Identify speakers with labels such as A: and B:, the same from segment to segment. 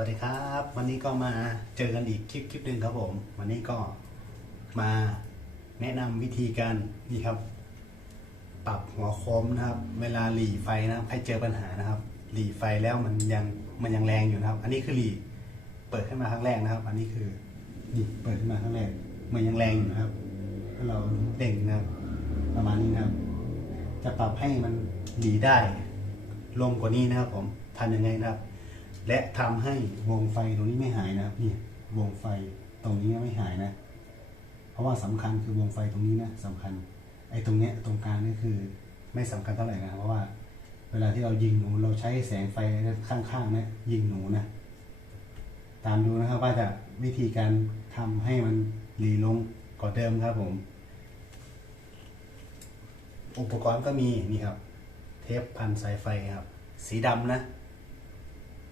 A: วัสดีครับ วันนี้ก็มาเจอกันอีกคลิปคลิปหนึ่งครับผม วันนี้ก็มาแนะนำวิธีการนี่ครับ ปรับหัวโคมนะครับ เวลาหลีไฟนะใครเจอปัญหานะครับ หลีไฟแล้วมันยังมันยังแรงอยู่นะครับ อันนี้คือหลีเปิดขึ้นมาครั้งแรกนะครับ อันนี้คือนี่เปิดขึ้นมาครั้งแรกมันยังแรงอยู่นะครับถ้าเราเด่งนะครับ ประมาณนี้นะครับ จะปรับให้มันหลีได้ลงกว่านี้นะครับ ผมทำยังไงนะครับ และทำให้วงไฟตรงนี้ไม่หายนะครับนี่วงไฟตรงนี้ไม่หายนะ เพราะว่าสำคัญคือวงไฟตรงนี้นะสำคัญไอ้ตรงเนี้ยตรงกลางนี่คือไม่สำคัญเท่าไหร่นะเพราะว่า เวลาที่เรายิงหนูเราใช้แสงไฟข้างๆนี่ยิงหนูนะตามดูนะครับว่าจะวิธีการทำให้มันหลีลงกว่าเดิมครับผม อุปกรณ์ก็มีนี่ครับ เทปพันสายไฟครับ สีดำนะ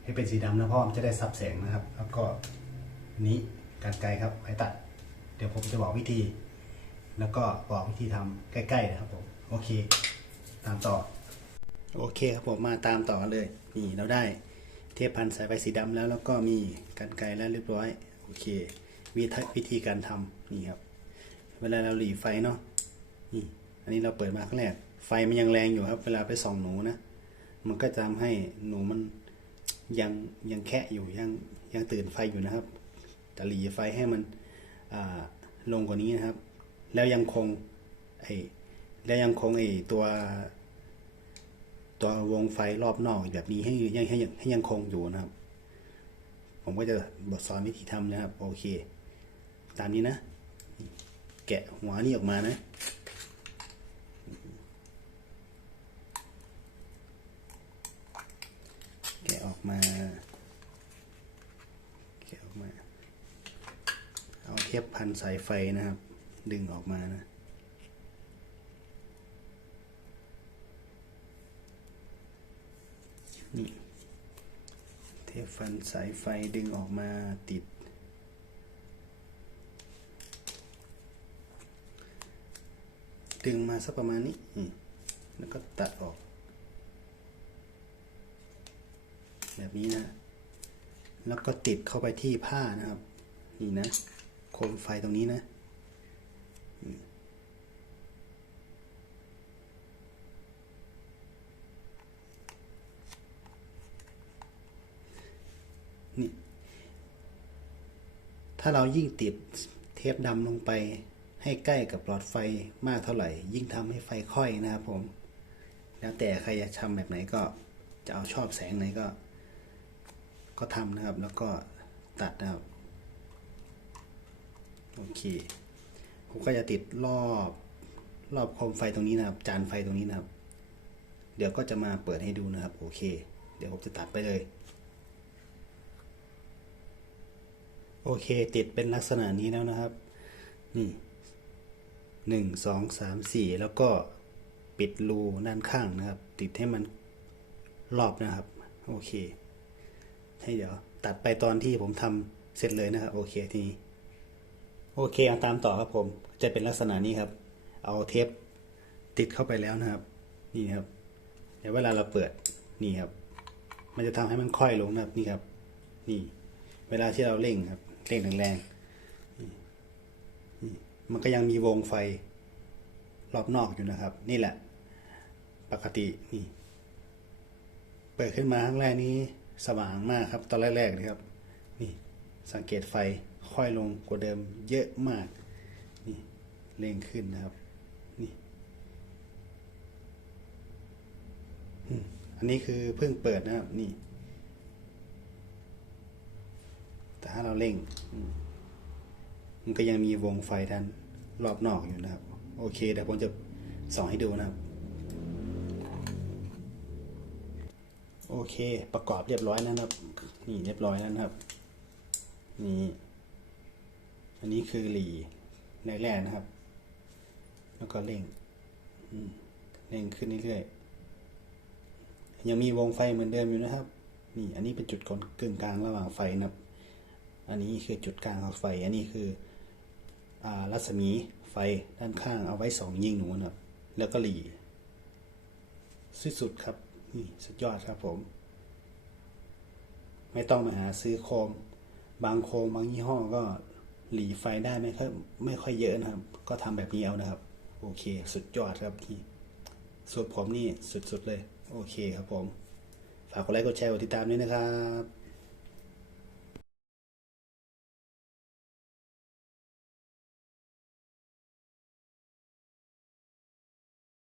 A: ให้เป็นสีดำนะเพราะมันจะได้ซับแสงนะครับ แล้วก็นี้การไกลครับไม้ตัด เดี๋ยวผมจะบอกวิธี แล้วก็บอกวิธีทำใกล้ๆนะครับผมโอเค ตามต่อ โอเคครับผมมาตามต่อเลย นี่เราได้เทปพันสายไฟสีดำแล้ว แล้วก็มีกันไกลแล้วเรียบร้อยโอเควิธีวิธีการทำนี่ครับ เวลาเราหลีไฟเนาะนี่อันนี้เราเปิดมาครั้งแรกไฟมันยังแรงอยู่ครับ เวลาไปส่องหนูนะมันก็จะทำให้หนูมัน ยังยังแคะอยู่ยังยังตื่นไฟอยู่นะครับจะหลีไฟให้มันลงกว่านี้นะครับ แล้วยังคงไอแล้วยังคงไอตัว ตัววงไฟรอบนอกแบบนี้ให้ยังให้ยังให้ยังคงอยู่นะครับ ผมก็จะบทสอนวิธีทำนะครับ โอเค ตามนี้นะ แกะหัวนี่ออกมานะ แกะออกมา แกะออกมา เทียบพันสายไฟนะครับ ดึงออกมานะ นี่เทปฟันสายไฟดึงออกมาติด ดึงมาสักประมาณนี้แล้วก็ตัดออก แบบนี้นะ แล้วก็ติดเข้าไปที่ผ้านะครับ นี่นะ โคมไฟตรงนี้นะนี่ ถ้าเรายิ่งติดเทปดำลงไปให้ใกล้กับหลอดไฟมากเท่าไหร่ ยิ่งทำให้ไฟค่อยนะครับผม แล้วแต่ใครจะทำแบบไหนก็จะเอาชอบแสงไหนก็ ก็ทำนะครับ แล้วก็ตัดนะครับ โอเค ผมก็จะติดรอบรอบโคมไฟตรงนี้นะครับ จานไฟตรงนี้นะครับ เดี๋ยวก็จะมาเปิดให้ดูนะครับ โอเค เดี๋ยวผมจะตัดไปเลย โอเค ติดเป็นลักษณะนี้แล้วนะครับ นี่หนึ่งสองสามสี่แล้วก็ปิดรูด้านข้างนะครับ ติดให้มันรอบนะครับ โอเค ให้เดี๋ยวตัดไปตอนที่ผมทำเสร็จเลยนะครับ โอเคทีนี้ โอเคเอาตามต่อครับผม จะเป็นลักษณะนี้ครับ เอาเทปติดเข้าไปแล้วนะครับ นี่ครับเดี๋ยวเวลาเราเปิดนี่ครับ มันจะทำให้มันค่อยลงนะครับนี่ครับ นี่ เวลาที่เราเร่งครับเร่งแรงๆนี่มันก็ยังมีวงไฟรอบนอกอยู่นะครับ นี่แหละ ปกตินี่ เปิดขึ้นมาครั้งแรกนี้สว่างมากครับ ตอนแรกๆนะครับ นี่สังเกตไฟ ค่อยลงกว่าเดิมเยอะมาก นี่เร่งขึ้นนะครับ นี่ อันนี้คือเพิ่งเปิดนะครับ นี่ แต่ถ้าเราเร่ง มันก็ยังมีวงไฟด้านรอบนอกอยู่นะครับ โอเคเดี๋ยวผมจะสองให้ดูนะครับ โอเค ประกอบเรียบร้อยแล้วนะครับ นี่เรียบร้อยแล้วนะครับ นี่ อันนี้คือหลีแรกๆนะครับ แล้วก็เร่งเร่งขึ้นเรื่อยๆยังมีวงไฟเหมือนเดิมอยู่นะครับ นี่ อันนี้เป็นจุดกนกึ่งกลางระหว่างไฟนะครับ อันนี้คือจุดกลางของไฟ อันนี้คืออรัศมีไฟด้านข้างเอาไว้สองยิงหนูนะครับ แล้วก็หลีสุดๆครับนี่สุดยอดครับผม ไม่ต้องมาหาซื้อโคม บางโคมบางยี่ห้อก็ หลีไฟได้ไม่ค่อยไม่ค่อยเยอะนะครับ ก็ทำแบบนี้เอานะครับ โอเค สุดยอดครับที่สูตรผมนี่สุดๆเลย โอเคครับผม ฝากกดไลค์กดแชร์กดติดตามด้วยนะครับ